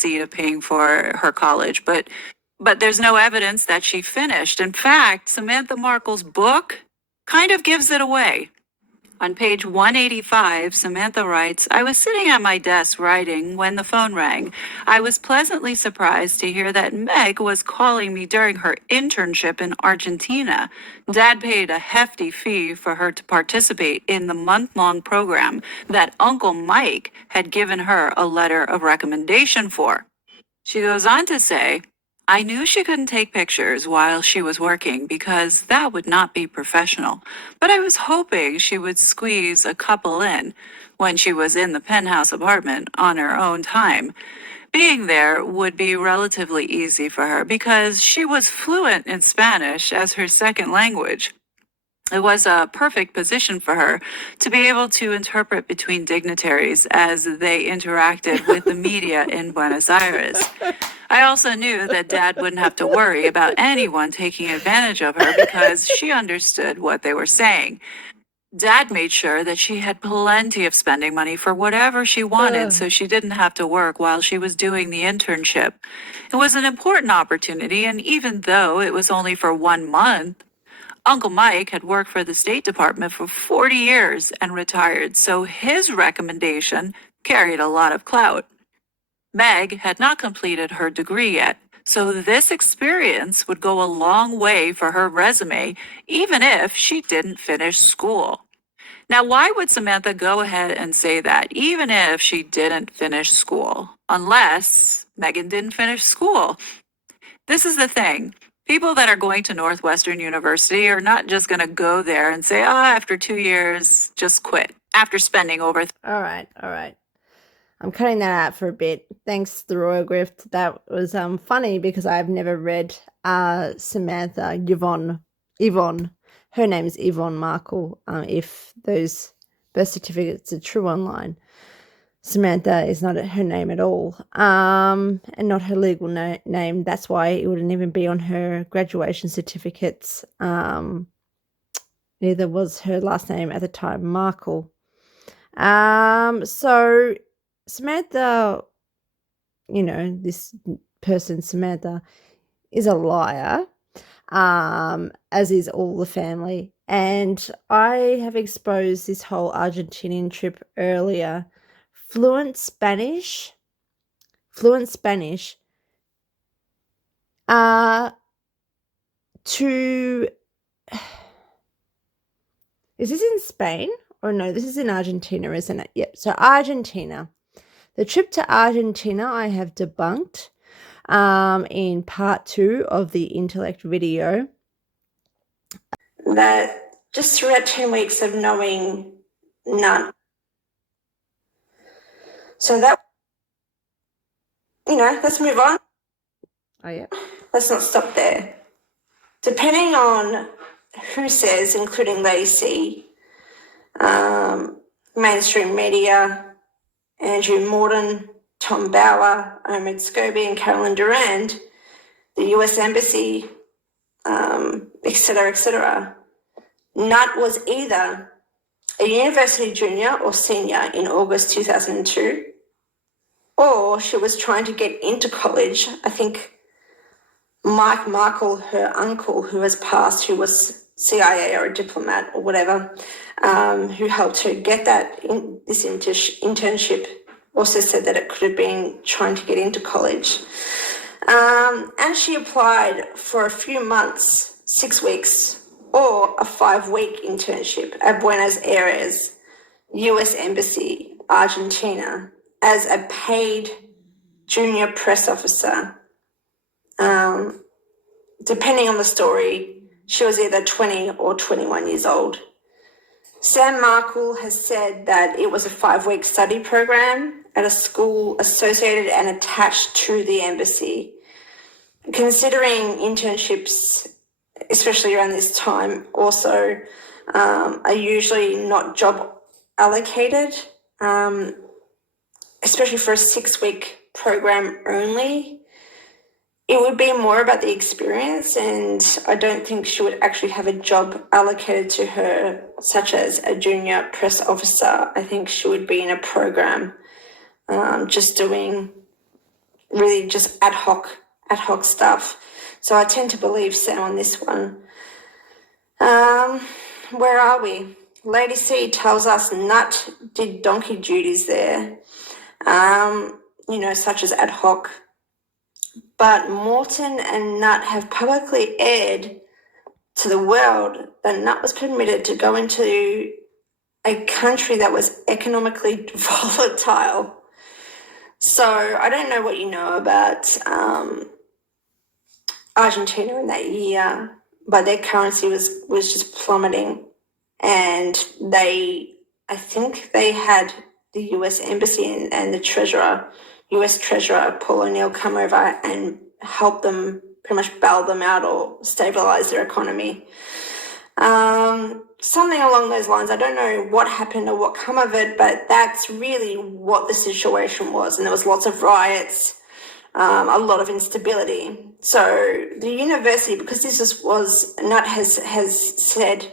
seed of paying for her college, but there's no evidence that she finished. In fact, Samantha Markle's book kind of gives it away. On page 185, Samantha writes, I was sitting at my desk writing when the phone rang. I was pleasantly surprised to hear that Meg was calling me during her internship in Argentina. Dad paid a hefty fee for her to participate in the month-long program that Uncle Mike had given her a letter of recommendation for. She goes on to say, I knew she couldn't take pictures while she was working because that would not be professional, but I was hoping she would squeeze a couple in when she was in the penthouse apartment on her own time. Being there would be relatively easy for her because she was fluent in Spanish as her second language. It was a perfect position for her to be able to interpret between dignitaries as they interacted with the media in Buenos Aires. I also knew that Dad wouldn't have to worry about anyone taking advantage of her because she understood what they were saying. Dad made sure that she had plenty of spending money for whatever she wanted so she didn't have to work while she was doing the internship. It was an important opportunity, and even though it was only for 1 month, Uncle Mike had worked for the State Department for 40 years and retired, so his recommendation carried a lot of clout. Meg had not completed her degree yet, so this experience would go a long way for her resume, even if she didn't finish school. Now, why would Samantha go ahead and say that, even if she didn't finish school? Unless Meghan didn't finish school. This is the thing. People that are going to Northwestern University are not just going to go there and say, after 2 years, just quit. After spending over. All right. I'm cutting that out for a bit. Thanks, the Royal Grift. That was funny because I've never read Samantha Yvonne. Her name is Yvonne Markle. If those birth certificates are true online, Samantha is not her name at all, and not her legal name. That's why it wouldn't even be on her graduation certificates. Neither was her last name at the time, Markle. So Samantha, this person, Samantha, is a liar, as is all the family. And I have exposed this whole Argentinian trip earlier. Fluent Spanish. Is this in Spain? Or no, this is in Argentina, isn't it? Yep. So Argentina. The trip to Argentina I have debunked in part 2 of the Intellect video. That just throughout 10 weeks of knowing none. So that, let's move on. Oh, yeah. Let's not stop there. Depending on who says, including Lacey, mainstream media, Andrew Morton, Tom Bauer, Omid Scobie, and Carolyn Durand, the US Embassy, etc. Nutt was either a university junior or senior in August 2002, or she was trying to get into college. I think Mike Markle, her uncle, who has passed, who was CIA or a diplomat or whatever, who helped her get this internship, also said that it could have been trying to get into college. And she applied for a few months, 6 weeks, or a 5-week internship at Buenos Aires, US Embassy, Argentina, as a paid junior press officer. Depending on the story, she was either 20 or 21 years old. Sam Markle has said that it was a 5-week study program at a school associated and attached to the embassy. Considering internships, especially around this time, also are usually not job allocated, especially for a 6-week program only. It would be more about the experience, and I don't think she would actually have a job allocated to her, such as a junior press officer. I think she would be in a program just doing really just ad hoc stuff. So I tend to believe Sam on this one. Where are we? Lady C tells us Nut did donkey duties there, such as ad hoc. But Morton and Nut have publicly aired to the world that Nut was permitted to go into a country that was economically volatile. So I don't know what you know about Argentina in that year, but their currency was just plummeting, and I think they had the U.S. Embassy and the U.S. Treasurer Paul O'Neill come over and help them pretty much bail them out or stabilize their economy. Something along those lines. I don't know what happened or what come of it, but that's really what the situation was. And there was lots of riots, a lot of instability. So the university, because Nut has said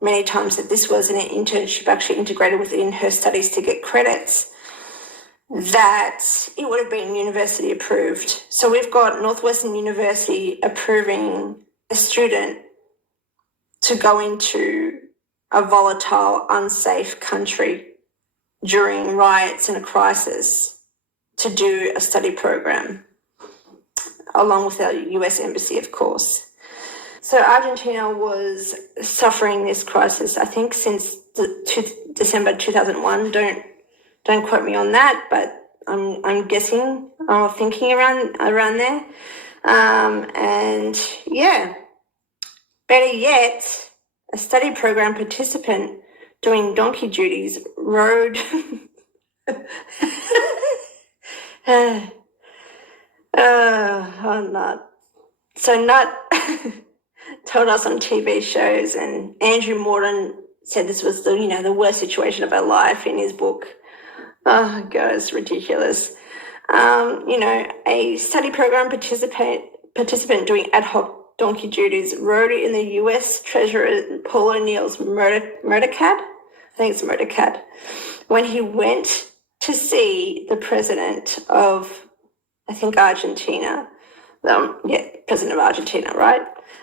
many times that this was an internship actually integrated within her studies to get credits, that it would have been university approved. So we've got Northwestern University approving a student to go into a volatile, unsafe country during riots and a crisis to do a study program, along with the US Embassy, of course. So Argentina was suffering this crisis, I think, since December 2001. Don't quote me on that, but I'm guessing or thinking around there. And yeah. Better yet, a study program participant doing donkey duties rode Nut. So Nut told us on TV shows, and Andrew Morton said this was the worst situation of her life in his book. Oh God, it's ridiculous. A study program participant doing ad hoc donkey duties rode in the U.S. Treasurer Paul O'Neill's Motorcade, I think it's Motorcade, when he went to see the president of, I think, Argentina. President of Argentina, right?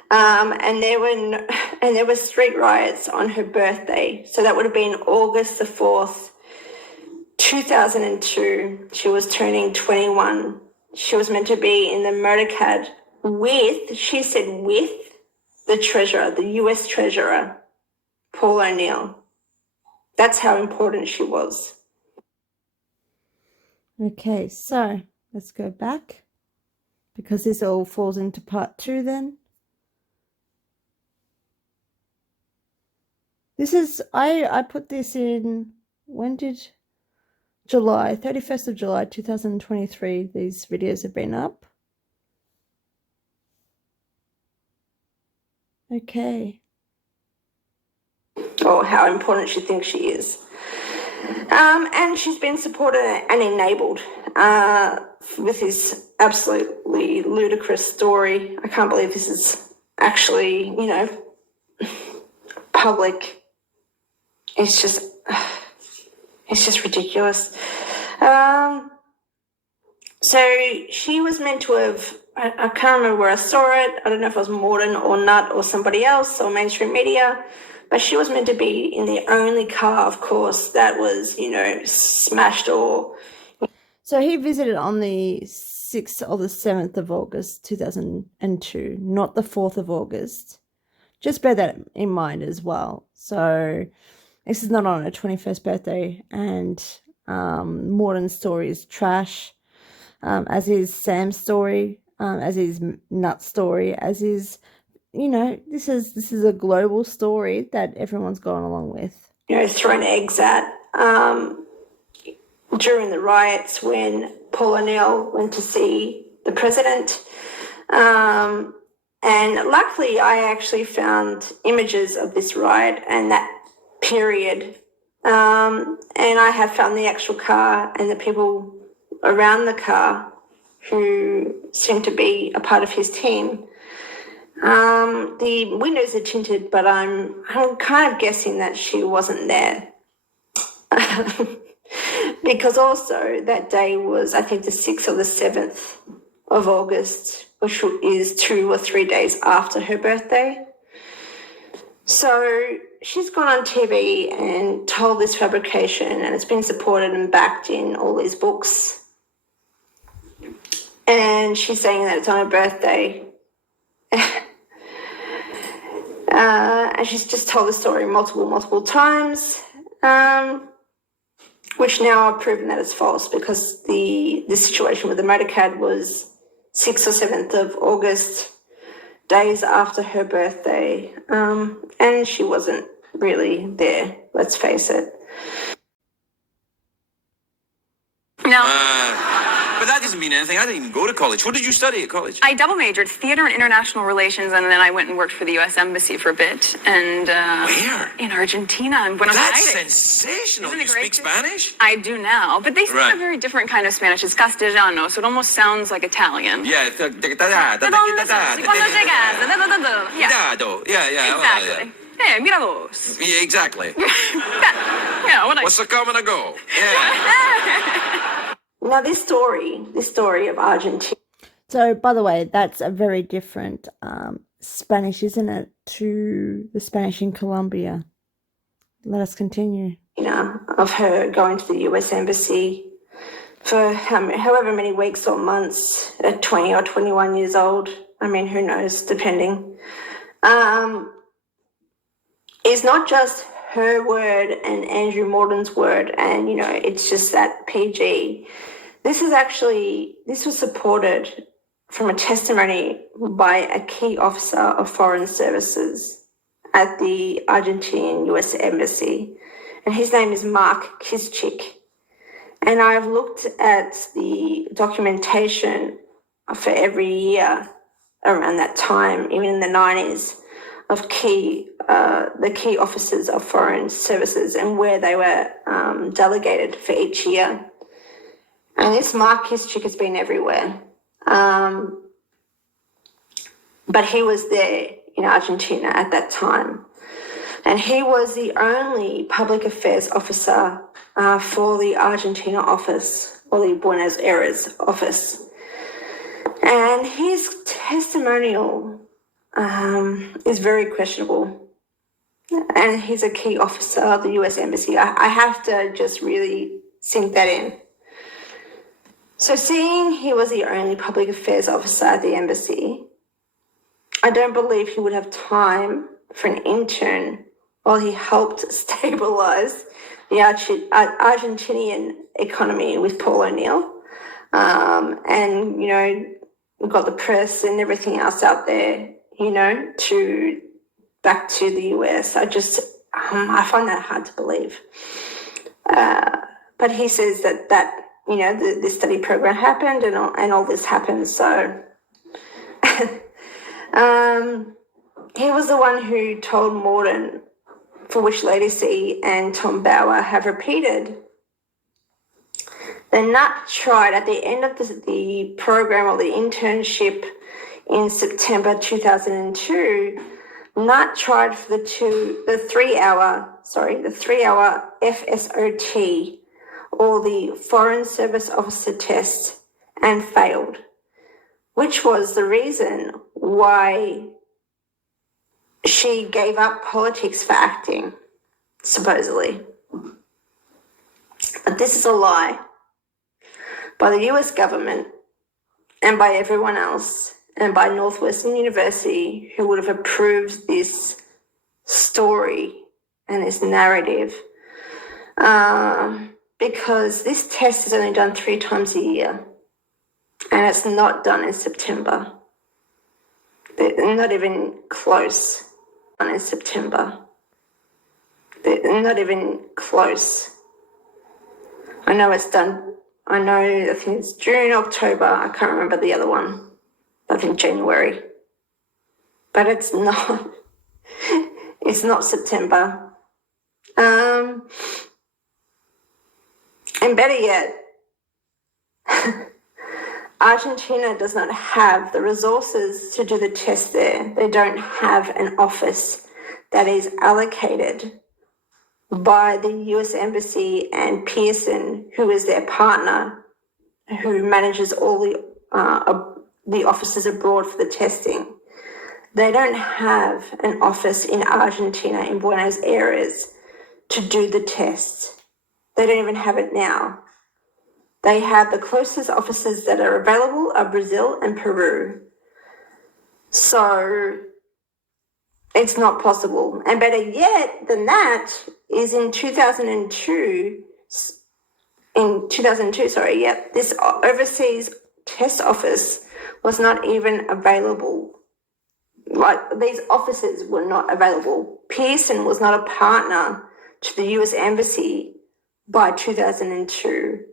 And there were street riots on her birthday. So that would have been August the 4th, 2002. She was turning 21. She was meant to be in the Motorcade with the treasurer, the US treasurer, Paul O'Neill. That's how important she was. Okay, so let's go back, because this all falls into part 2 then. This is, I put this in, July 31st of July 2023, these videos have been up. Okay. Or how important she thinks she is. And she's been supported and enabled with this absolutely ludicrous story. I can't believe this is actually, public. It's just ridiculous. So she was meant to have, I can't remember where I saw it. I don't know if it was Morton or Nut or somebody else or mainstream media, but she was meant to be in the only car, of course, that was, smashed or... So he visited on the 6th or the 7th of August 2002, not the 4th of August. Just bear that in mind as well. So this is not on her 21st birthday, and Morton's story is trash, as is Sam's story, as is Nut's story, as is, this is a global story that everyone's gone along with. Thrown eggs at during the riots when Paul O'Neill went to see the president. And luckily, I actually found images of this riot and that period. And I have found the actual car and the people around the car who seem to be a part of his team. The windows are tinted, but I'm kind of guessing that she wasn't there. because also that day was, I think, the 6th or the 7th of August, which is 2 or 3 days after her birthday. So she's gone on TV and told this fabrication, and it's been supported and backed in all these books. And she's saying that it's on her birthday. And she's just told the story multiple times, which now I've proven that it's false, because the situation with the Motorcade was 6th or 7th of August, days after her birthday, and she wasn't really there, let's face it. No. But that doesn't mean anything. I didn't even go to college. What did you study at college? I double majored theater and international relations, and then I went and worked for the U.S. Embassy for a bit. And Where? in Argentina, in Buenos That's Aires. sensational. Isn't it You great? speak Spanish? I do now, but they speak Right. a very different kind of Spanish. It's Castellano, so it almost sounds like Italian. Yeah. ¿De dónde sos? ¿Y cuándo llegaste? Yeah, Yeah. exactly. Hey, mira vos. Yeah, exactly. Yeah, what I... What's a come and a go? Yeah. Now this story of Argentina, So, by the way, that's a very different Spanish, isn't it, to the Spanish in Colombia? Let us continue. of her going to the US Embassy for however many weeks or months at 20 or 21 years old. I mean, who knows, depending. It's not just her word and Andrew Morton's word, and, it's just that PG. This was supported from a testimony by a key officer of foreign services at the Argentine US Embassy, and his name is Mark Kiszczyk. And I've looked at the documentation for every year around that time, even in the 90s, of the key officers of foreign services and where they were delegated for each year. And this Mark Kiszczyk has been everywhere. But he was there in Argentina at that time. And he was the only public affairs officer for the Argentina office, or the Buenos Aires office. And his testimonial is very questionable. And he's a key officer of the US Embassy. I have to just really sink that in. So seeing he was the only public affairs officer at the embassy, I don't believe he would have time for an intern while he helped stabilize the Argentinian economy with Paul O'Neill. And, we've got the press and everything else out there, back to the US. I find that hard to believe. But he says that the study program happened and all this happened. So he was the one who told Morton, for which Lady C and Tom Bauer have repeated. The Nut tried at the end of the program, or the internship, in September 2002. Nut tried for the 3 hour FSOT, or the Foreign Service Officer test, and failed, which was the reason why she gave up politics for acting, supposedly. But this is a lie by the US government and by everyone else, and by Northwestern University, who would have approved this story and this narrative, because this test is only done 3 times a year, and it's not done in September. They're not even close. In September. They're not even close. I know it's done. I think it's June, October. I can't remember the other one. I think January. But it's not. It's not September. And better yet, Argentina does not have the resources to do the test there. They don't have an office that is allocated by the US Embassy and Pearson, who is their partner, who manages all the offices abroad for the testing. They don't have an office in Argentina, in Buenos Aires, to do the tests. They don't even have it now. They have the closest offices that are available are Brazil and Peru. So it's not possible. And better yet than that is in 2002, this overseas test office was not even available. Like, these offices were not available. Pearson was not a partner to the US Embassy by 2002.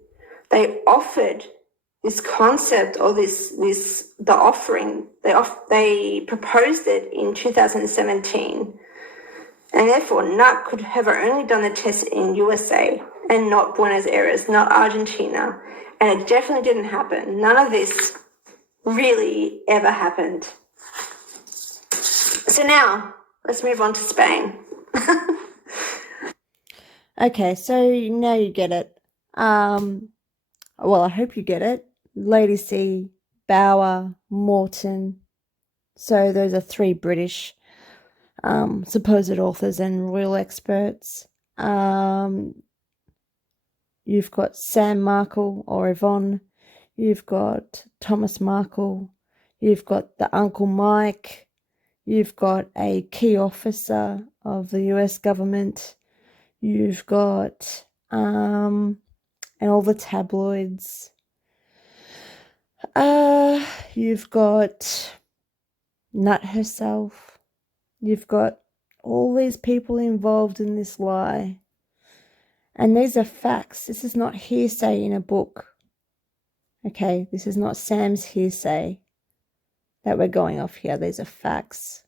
They offered this concept or the offering. They proposed it in 2017, and therefore NUC could have only done the test in USA and not Buenos Aires, not Argentina, and it definitely didn't happen. None of this really ever happened. So now let's move on to Spain. Okay, so now you get it. Well, I hope you get it. Lady C, Bauer, Morton. So those are 3 British supposed authors and royal experts. You've got Sam Markle or Yvonne. You've got Thomas Markle. You've got the Uncle Mike. You've got a key officer of the US government. You've got and all the tabloids. You've got Nut herself. You've got all these people involved in this lie. And these are facts. This is not hearsay in a book. Okay, this is not Sam's hearsay that we're going off here. These are facts.